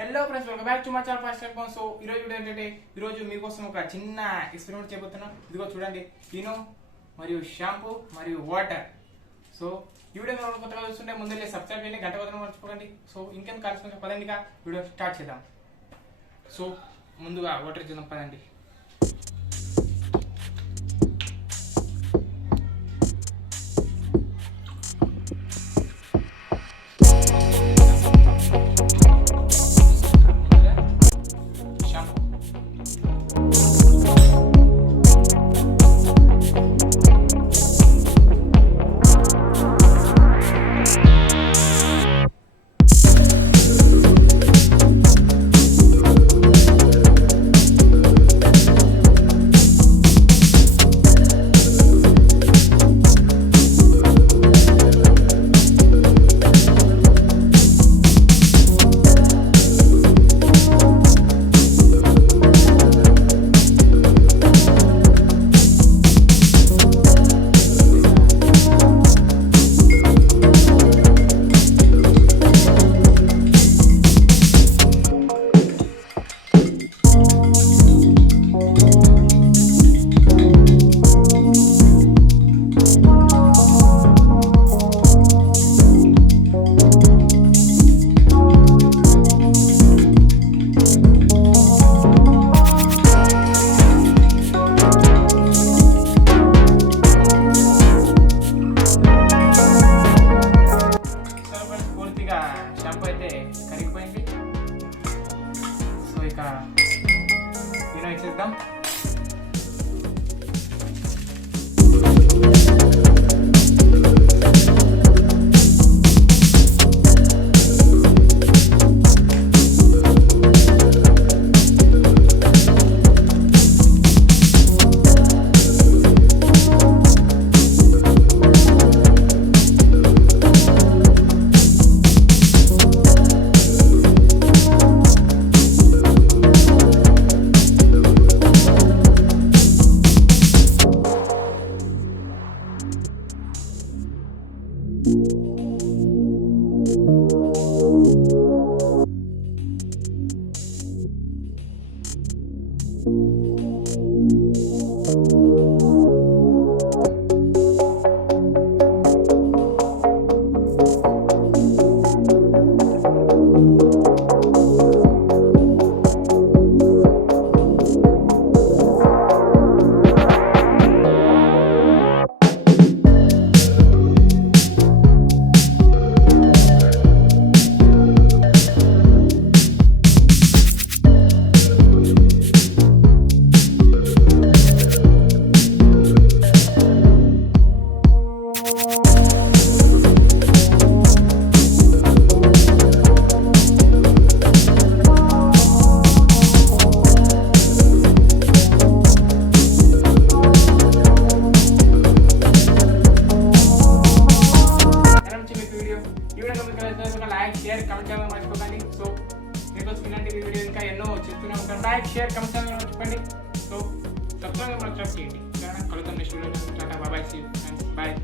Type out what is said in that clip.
Hello friends, welcome back to my channel first response. So ఈరోజు వీడియో ఏంటంటే ఈరోజు మీకోసం ఒక చిన్న ఎక్స్పెరిమెంట్ చేయబోతున్నాం. ఇదిగో చూడండి, టినో మరియు షాంపూ మరియు వాటర్. సో ఈ వీడియో మీరు కొత్తగా చూస్తుంటే ముందే సబ్స్క్రైబ్ చేయండి, గంట కొట్టడం మర్చిపోకండి. సో ఇంకెందుకు కాల్సిన పదండిగా వీడియో స్టార్ట్ చేద్దాం. సో ముందుగా వాటర్ చేద్దాం పదండి. పూర్తిగా షాంపూ అయితే కరిగిపోయింది. సో ఇక టినో ఇచ్చేద్దాం. లైక్ షేర్ కమెంట్ చేయడం మర్చిపోకండి. సో మీకోసం ఇలాంటి వీడియో ఇంకా ఎన్నో చెప్తూనే ఉంటాను. లైక్ షేర్ కమెంట్ చేయడం మర్చిపోండి. సో సబ్స్క్రైబ్ చేయండి. కలుద్దాం next video. Tata, bye, see you and bye.